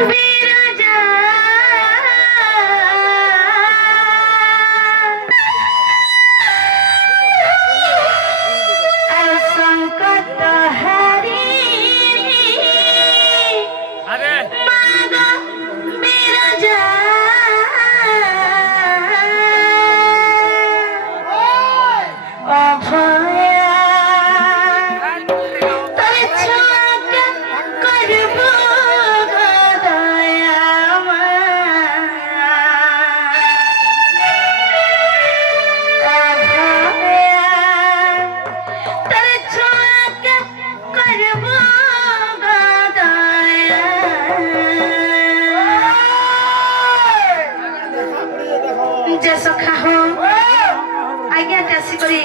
বিরাজা আর সংকট হারি মাগো বিরাজা অভয়া তবে ছোঁয়াটা করব যে সখা হো আজ্ঞা চাষি করি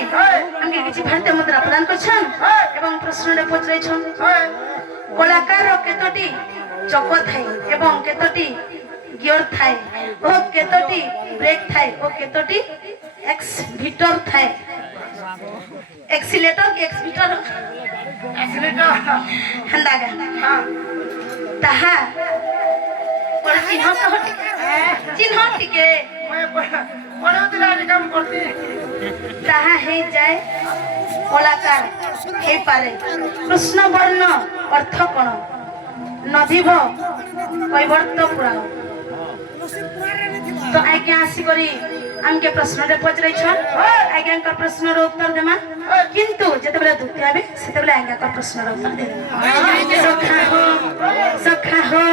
আমাকে কিছু ভারতীয় মুদ্রা প্রদান করছেন এবং প্রশ্নটা পচাইছেন কলাকার কেতটি চক থাই এবং কেতটি গিয়র থাই ও কেতটি ব্রেক থাই ও কেতটি এক্সভিটর থাই এক্সিলেটর এক্সভিটর হেন্দা গা তাহা চিহ্ন চিহ্ন টিকে তাহা হয়ে যায় কলাকার হয়ে পারে কৃষ্ণ বর্ণ অর্থ কোণ নদীভ কৈবর্ত পুরাণ তো আজ্ঞা আসি করি আমাকে প্রশ্নটা পচাইছন আজ্ঞাঙ্কর প্রশ্নর উত্তর দেমা কিন্তু যেতবেলে দুঃখ হবে সেতবেলে আজ্ঞাঙ্কর প্রশ্নর উত্তর দেবে সখা হো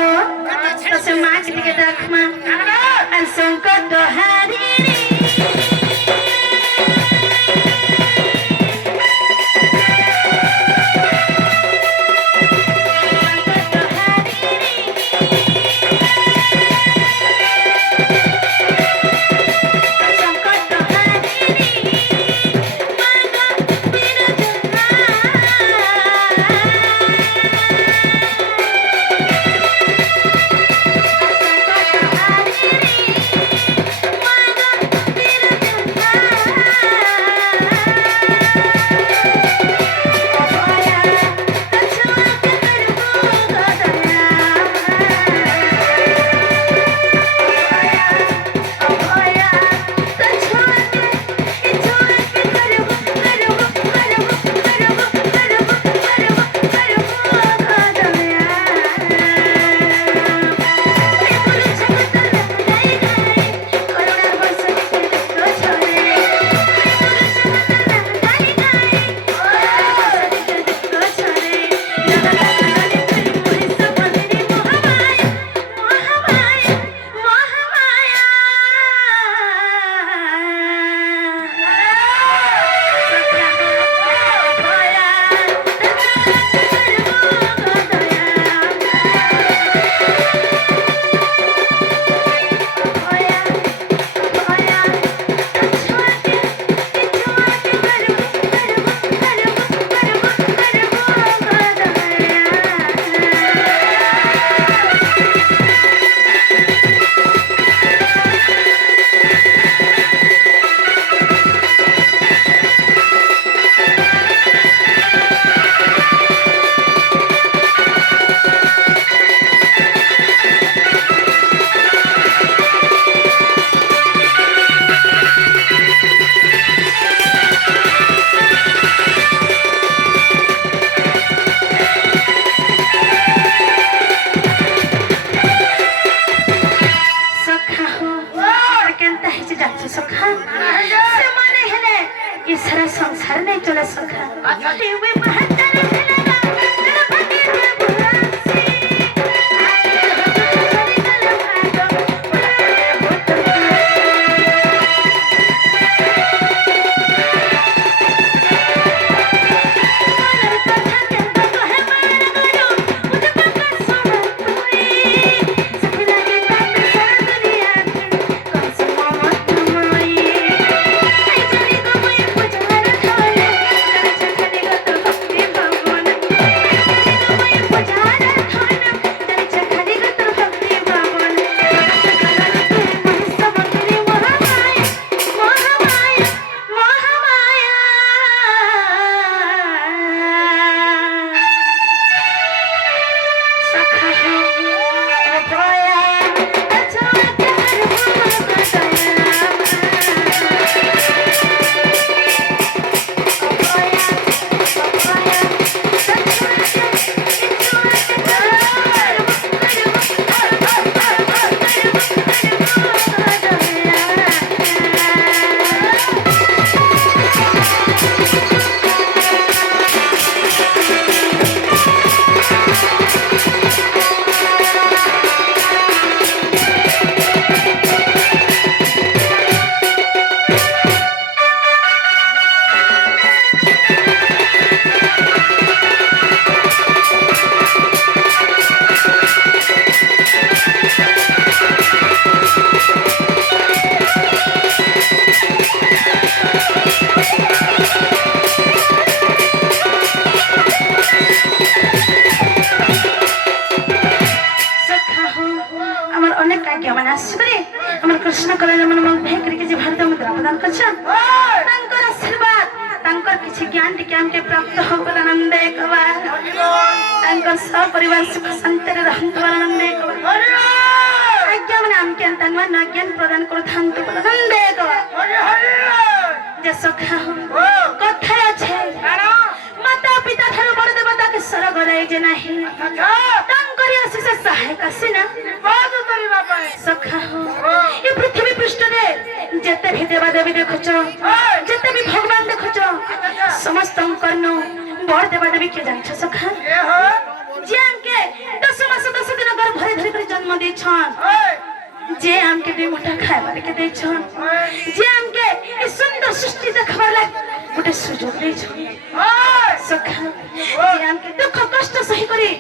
তো সে মাছ টিকে দেখমা আর সংকট হারি संसार नहीं चले सका अनेक आज्ञा मान आसरे हमर कृष्ण कल्याण मन मन भे करके जे भारत मुद्रा प्रदान करछन तांकर आशीर्वाद तांकर किछि ज्ञान टिके हमके प्राप्त हो गल आनंद एकवा तांकर सब परिवार सुख शांति रे रहंत आनंद एकवा आज्ञा मान हमके तन्मन ज्ञान प्रदान करथांत आनंद एकवा जे सखा कथा আছে माता पिता थारो बड़ देवता के स्वर्ग रे जे नाही तांकर आशीष सहायक सिना सखा ये पृथ्वी पृष्ठ रे जेते भी देवा देवी देखछ जेते भी भगवान देखछ समस्त कर्नो बड़ देवा देवी के जानछ सखा जे हमके 10 मास 10 दिन गर्भ भरे धरि जन्म दे छन जे हमके दे मोटा खाए के दे छन जे हमके ई सुंदर सृष्टि देखबा लाग गोटे सुजोग दे छन सखा जे हमके दुख कष्ट सही करी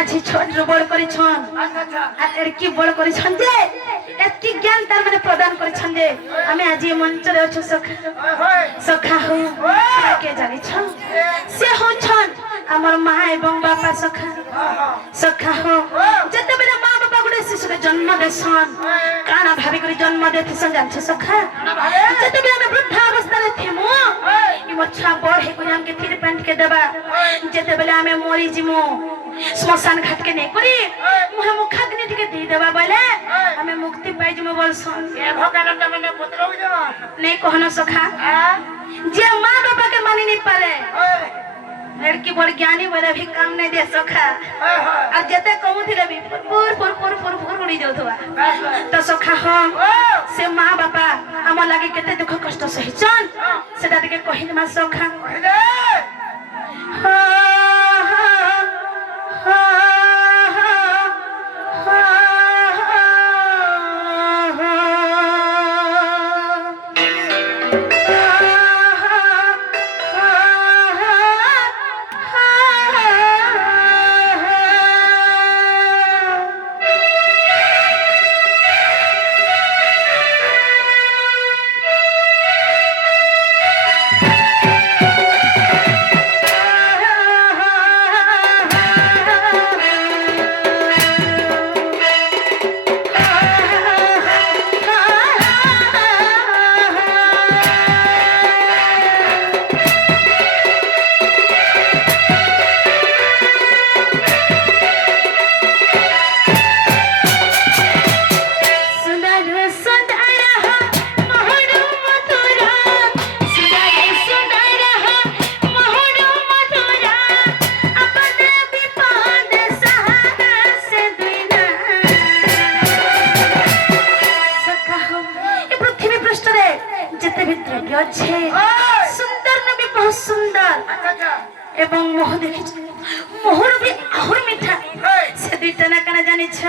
आज छोट रो बड़ करी छन आ एरकी बड़ करी छन जे एतकी ज्ञान तार माने प्रदान करी छन जे हमें आज ये मंच रे छ सखा हो के जानि छ से हो छन हमर मां एवं बापा सखा हो जते बेले मां बापा गुडे शिशु के जन्म देसन काना भाबी करी जन्म देथि सन जान छ सखा जते बेले हम वृद्ध अवस्था रे थिमु ई मछा बड़ हे कोन हमके फिर पेंट के देबा जते बेले हमें मोरी जिमु श्मशान घाट के नहीं करी मुहे मुखाग्नि टिके दी देबा बोले हमें मुक्ति पाई जिमु बोलसन ए भगवान त मने पुत्र हो जा नहीं कहनो सखा जे मां बापा के मानी नहीं पाले लड़की बड़ ज्ञानी बोले भी काम नहीं दे सखा और जते कहू थिले भी पुर उड़ी जाउथवा तो सखा हम से मां बापा हम लागे केते दुख कष्ट सहिचन सेटा दिके कहि मा सखा कहि दे सुंदर नबी बहुत सुंदर एवं मोह देखि मोहर भी आहुर मीठा से दुईटा ना कना जानि छ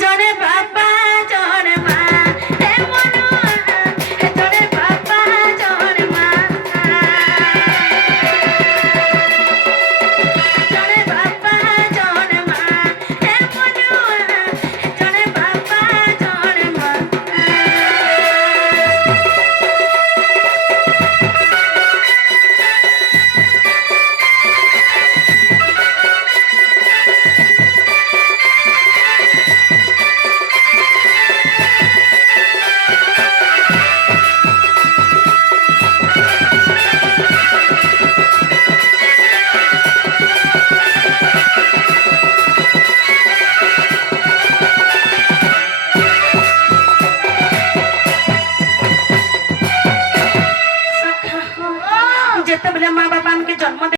जने बाबा जने मां ए मनु जने बाबा जने मां जने बाबा जने मां ए मनु जने बाबा जने मां जेते बेले मां बापा हमके जन्म